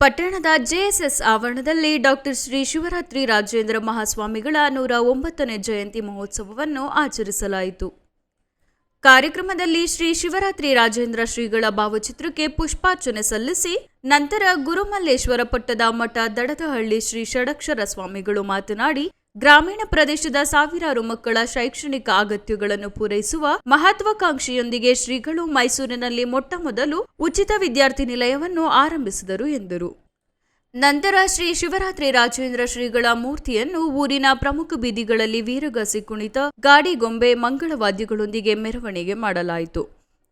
ಪಟ್ಟಣದ ಜೆಎಸ್ಎಸ್ ಆವರಣದಲ್ಲಿ ಡಾಕ್ಟರ್ ಶ್ರೀ ಶಿವರಾತ್ರಿ ರಾಜೇಂದ್ರ ಮಹಾಸ್ವಾಮಿಗಳ 109ನೇ ಜಯಂತಿ ಮಹೋತ್ಸವವನ್ನು ಆಚರಿಸಲಾಯಿತು. ಕಾರ್ಯಕ್ರಮದಲ್ಲಿ ಶ್ರೀ ಶಿವರಾತ್ರಿ ರಾಜೇಂದ್ರ ಶ್ರೀಗಳ ಭಾವಚಿತ್ರಕ್ಕೆ ಪುಷ್ಪಾರ್ಚನೆ ಸಲ್ಲಿಸಿ ನಂತರ ಗುರುಮಲ್ಲೇಶ್ವರ ಪಟ್ಟದ ಮಠ ದಡದಹಳ್ಳಿ ಶ್ರೀ ಷಡಕ್ಷರ ಸ್ವಾಮಿಗಳು ಮಾತನಾಡಿ, ಗ್ರಾಮೀಣ ಪ್ರದೇಶದ ಸಾವಿರಾರು ಮಕ್ಕಳ ಶೈಕ್ಷಣಿಕ ಅಗತ್ಯಗಳನ್ನು ಪೂರೈಸುವ ಮಹತ್ವಾಕಾಂಕ್ಷೆಯೊಂದಿಗೆ ಶ್ರೀಗಳು ಮೈಸೂರಿನಲ್ಲಿ ಮೊಟ್ಟಮೊದಲು ಉಚಿತ ವಿದ್ಯಾರ್ಥಿ ನಿಲಯವನ್ನು ಆರಂಭಿಸಿದರು ಎಂದರು. ನಂತರ ಶ್ರೀ ಶಿವರಾತ್ರಿ ರಾಜೇಂದ್ರ ಶ್ರೀಗಳ ಮೂರ್ತಿಯನ್ನು ಊರಿನ ಪ್ರಮುಖ ಬೀದಿಗಳಲ್ಲಿ ವೀರಗಾಸೆ ಕುಣಿತ, ಗಾಡಿಗೊಂಬೆ, ಮಂಗಳವಾದ್ಯಗಳೊಂದಿಗೆ ಮೆರವಣಿಗೆ ಮಾಡಲಾಯಿತು.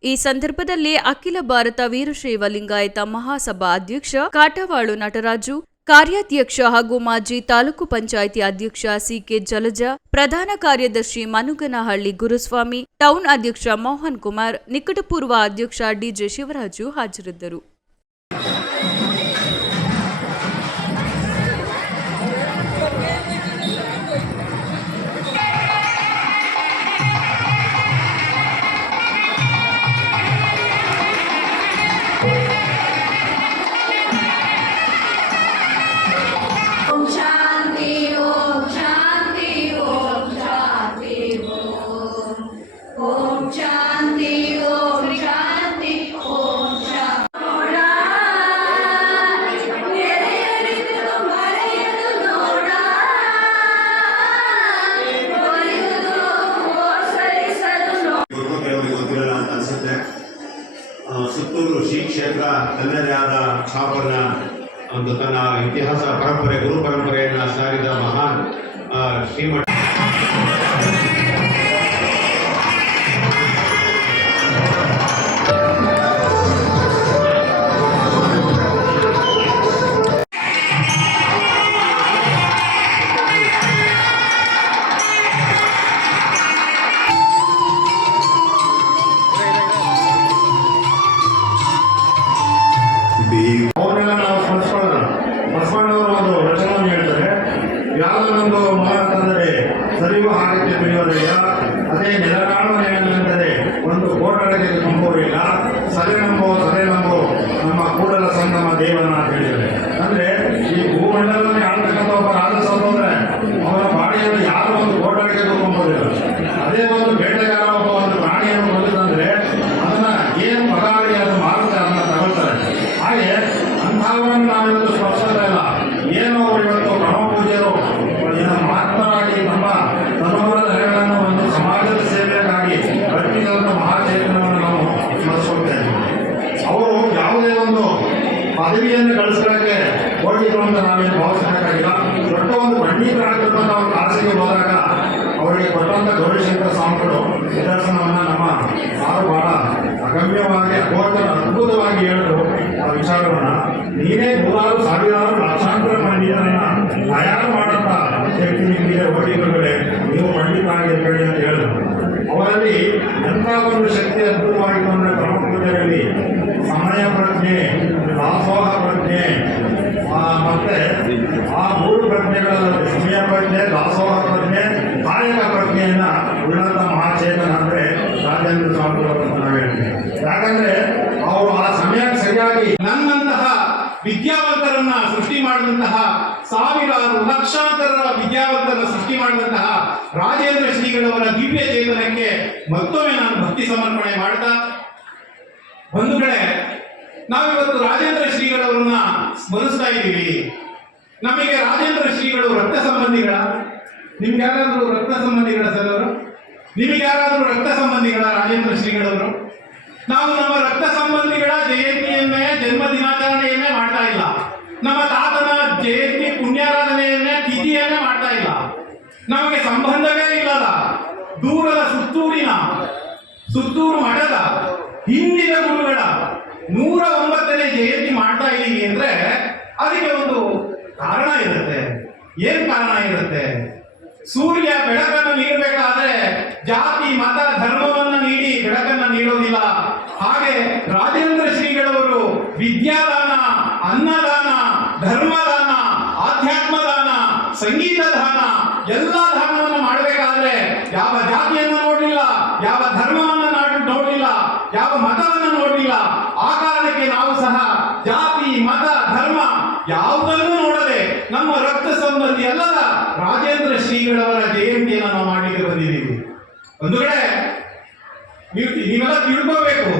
ಈ ಸಂದರ್ಭದಲ್ಲಿ ಅಖಿಲ ಭಾರತ ವೀರಶೈವ ಲಿಂಗಾಯತ ಮಹಾಸಭಾ ಅಧ್ಯಕ್ಷ ಕಾಟವಾಳು ನಟರಾಜು, ಕಾರ್ಯಾಧ್ಯಕ್ಷ ಹಾಗೂ ಮಾಜಿ ತಾಲೂಕು ಪಂಚಾಯಿತಿ ಅಧ್ಯಕ್ಷ ಸಿಕೆ ಜಲಜಾ, ಪ್ರಧಾನ ಕಾರ್ಯದರ್ಶಿ ಮನುಗನಹಳ್ಳಿ ಗುರುಸ್ವಾಮಿ, ಟೌನ್ ಅಧ್ಯಕ್ಷ ಮೋಹನ್ ಕುಮಾರ್, ನಿಕಟಪೂರ್ವ ಅಧ್ಯಕ್ಷ ಡಿಜೆ ಶಿವರಾಜು ಹಾಜರಿದ್ದರು. ಸುತ್ತೂರು ಶ್ರೀ ಕ್ಷೇತ್ರ ತನ್ನದೇ ಆದ ಸ್ಥಾಪನ ಒಂದು ತನ್ನ ಇತಿಹಾಸ ಪರಂಪರೆ, ಗುರು ಪರಂಪರೆಯನ್ನು ಸಾರಿದ ಮಹಾನ್ ಶ್ರೀಮಠ. ಅವನ್ನೆಲ್ಲ ನಾವು ಬಸವಣ್ಣವರು ಒಂದು ವಚನವನ್ನು ಹೇಳ್ತಾರೆ, ಯಾವುದೊಂದು ಮರ ತಂದರೆ ಸರಿಯುವ ಹಾರಕ್ಕೆ ಬೆಳೆಯೋದಿಲ್ಲ, ಅದೇ ನೆಲಗಾಣುವುದೇನೆಂದರೆ ಒಂದು ಕೋಟಡೆಗೆ ತುಂಬುವುದಿಲ್ಲ, ಸದೆ ನಂಬೋ ನಮ್ಮ ಕೂಡಲ ಸಂಗಮ ದೇವನ ಅಂತ ಹೇಳಿದ್ದಾರೆ. ಅಂದರೆ ಈ ಭೂಮಂಡಲದಲ್ಲಿ ಆಳ್ತಕ್ಕಂಥ ಒಬ್ಬ ರಾಜಸಭ ಅಂದರೆ ಅವರ ಬಾಡಿಯನ್ನು ಯಾರು ಒಂದು ಕೋಟಡೆಗೆ ತುಂಬೋದಿಲ್ಲ. ಅದೇ ಒಂದು ಬೇಟೆಗಾರ ಒಬ್ಬ ಒಂದು ಪ್ರಾಣಿಯನ್ನು ಬಂದಿದ್ದಂದರೆ ಅದನ್ನು ಏನು ಪಗಾಡಿ ಅದು ಮಾರುತ್ತೆ, ಅದನ್ನು ತಗೊಳ್ತಾರೆ. ಹಾಗೆ ಅಂಥವರನ್ನು ನಾವಿವತ್ತು ಸ್ಪರ್ಶತಾ ಇಲ್ಲ. ಏನು ಅವರು ಇವತ್ತು ಬ್ರಹ್ಮ ಪೂಜ್ಯರು ಮಹಾತ್ಮರಾಗಿ ನಮ್ಮ ತನುವರ ನೆಲೆಗಳನ್ನು ಒಂದು ಸಮಾಜದ ಸೇವೆಗಾಗಿ ಅರ್ಪಿಸಿದಂಥ ಮಹಾಚೇತನವನ್ನು ನಾವು ಸ್ಮರಿಸ್ಕೊಳ್ತಾ ಇದ್ದೀವಿ. ಅವರು ಯಾವುದೇ ಒಂದು ಪದವಿಯನ್ನು ಗಳಿಸೋಕ್ಕೆ ಹೋಗಿದ್ರು ಅಂತ ನಾವೇನು ಭಾವಿಸಬೇಕಾಗಿಲ್ಲ. ದೊಡ್ಡ ಒಂದು ಪಂಡಿತರಾಗಿರ್ತಕ್ಕಂಥ ಒಂದು ಕ್ಲಾಸಿಗೆ ಹೋದಾಗ ಅವರಿಗೆ ಕೊಟ್ಟಂಥ ಗೌರಿಶಂಕರ ಸ್ವಾಮಿಗಳು ನಿದರ್ಶನವನ್ನು ನಮ್ಮ ಸಾರು ಬಹಳ ಅಗಮ್ಯವಾಗಿ ಅದ್ಭುತವಾಗಿ ಹೇಳಿದ್ರು. ಆ ವಿಚಾರವನ್ನು ನೀನೇ ನೂರಾರು ಸಾವಿರಾರು ಲಕ್ಷಾಂತರ ಪಂಡಿತರನ್ನ ತಯಾರು ಮಾಡಂತ ಶಕ್ತಿ ನಿಮಗೆ ಓಡಿಗಳೇ, ನೀವು ಪಂಡಿತ ಆಗಿರಬೇಡಿ ಅಂತ ಹೇಳಿದ್ರು. ಅವರಲ್ಲಿ ಎಂಥ ಒಂದು ಶಕ್ತಿ ಅದ್ಭುತವಾಗಿತ್ತು ಅಂದರೆ ಪ್ರಮುಖ ಪೂಜೆಯಲ್ಲಿ ಸಮಯ ಪ್ರಜ್ಞೆ, ದಾಸೋಹ ಪ್ರಜ್ಞೆ, ಮತ್ತೆ ಆ ಮೂರು ಪ್ರಜ್ಞೆಗಳಲ್ಲಿ ಸಮಯ ಪ್ರಜ್ಞೆ, ದಾಸೋಹ ಪ್ರಜ್ಞೆ, ಕಾಯಕ ಪ್ರಜ್ಞೆಯನ್ನು ಉಳ್ಳಂಥ ಮಹಾಚೇತನ ಅಂದರೆ ರಾಜೇಂದ್ರ ಸ್ವಾಮಿಗಳು ಅಂತ ನಾವು ಹೇಳ್ತೀವಿ. ಯಾಕಂದರೆ ಅವರು ಆ ಸಮಯಕ್ಕೆ ಸರಿಯಾಗಿ ನನ್ನಂತಹ ವಿದ್ಯಾವಂತರನ್ನ ಸೃಷ್ಟಿ ಮಾಡಿದಂತಹ, ಸಾವಿರಾರು ಲಕ್ಷಾಂತರ ವಿದ್ಯಾವಂತರನ್ನ ಸೃಷ್ಟಿ ಮಾಡಿದಂತಹ ರಾಜೇಂದ್ರ ಶ್ರೀಗಳವರ ದಿವ್ಯ ಚೇತನಕ್ಕೆ ಮತ್ತೊಮ್ಮೆ ನಾನು ಭಕ್ತಿ ಸಮರ್ಪಣೆ ಮಾಡ್ತಾ, ಬಂಧುಗಳೇ, ನಾವಿವತ್ತು ರಾಜೇಂದ್ರ ಶ್ರೀಗಳವರನ್ನ ಸ್ಮರಿಸ್ತಾ ಇದ್ದೀವಿ. ನಮಗೆ ರಾಜೇಂದ್ರ ಶ್ರೀಗಳು ರಕ್ತ ಸಂಬಂಧಿಗಳ? ನಿಮ್ಗೆ ಯಾರಾದರೂ ರಕ್ತ ಸಂಬಂಧಿಗಳ ಸರ್ ಅವರು? ನಿಮಗೆ ಯಾರಾದರೂ ರಕ್ತ ಸಂಬಂಧಿಗಳ ರಾಜೇಂದ್ರ ಶ್ರೀಗಳವರು? ನಾವು ನಮ್ಮ ರಕ್ತ ಸಂಬಂಧಿಗಳ ಜಯಂತಿಯನ್ನೇ, ಜನ್ಮ ದಿನಾಚರಣೆಯನ್ನೇ ಮಾಡ್ತಾ ಇಲ್ಲ. ನಮ್ಮ ತಾತನ ಜಯಂತಿ ಪುಣ್ಯಾರಾಧನೆಯನ್ನೇ, ತಿಥಿಯನ್ನೇ ಮಾಡ್ತಾ ಇಲ್ಲ. ನಮಗೆ ಸಂಬಂಧವೇ ಇಲ್ಲದ ದೂರದ ಸುತ್ತೂರು ಮಠದ ಹಿಂದಿನ ಗುರುಗಳ 109ನೇ ಜಯಂತಿ ಮಾಡ್ತಾ ಇದ್ದೀವಿ ಅಂದ್ರೆ ಅದಕ್ಕೆ ಒಂದು ಕಾರಣ ಇರುತ್ತೆ. ಏನ್ ಕಾರಣ ಇರುತ್ತೆ? ಸೂರ್ಯ ಬೆಳಕನ್ನು ನೀಡಬೇಕಾದ್ರೆ ಜಾತಿ, ಮತ, ಧರ್ಮವನ್ನು ನೀಡಿ ಬೆಳಕನ್ನು ನೀಡೋದಿಲ್ಲ. ಹಾಗೆ ರಾಜೇಂದ್ರ ಶ್ರೀಗಳವರು ವಿದ್ಯಾದಾನ, ಅನ್ನದಾನ, ಧರ್ಮದಾನ, ಆಧ್ಯಾತ್ಮದಾನ, ಸಂಗೀತ ದಾನ, ಎಲ್ಲ ದಾನವನ್ನು ಮಾಡಬೇಕಾದ್ರೆ ಯಾವ ಜಾತಿಯನ್ನು ನೋಡಲಿಲ್ಲ, ಯಾವ ಧರ್ಮವನ್ನು ನೋಡಲಿಲ್ಲ, ಯಾವ ಮತವನ್ನು ನೋಡಲಿಲ್ಲ. ಆ ಕಾರಣಕ್ಕೆ ನಾವು ಸಹ ಜಾತಿ, ಮತ ಧರ್ಮ ಯಾವುದನ್ನೂ ನೋಡದೆ ನಮ್ಮ ರಕ್ತ ಸಂಬಂಧಿ ಅಲ್ಲದ ರಾಜೇಂದ್ರ ಶ್ರೀಗಳವರ ಜಯಂತಿಯನ್ನು ನಾವು ಮಾಡಲಿಕ್ಕೆ ಬಂದಿದ್ದೀವಿ. ಒಂದು ಕಡೆ ನೀವೆಲ್ಲ ತಿಳ್ಕೋಬೇಕು,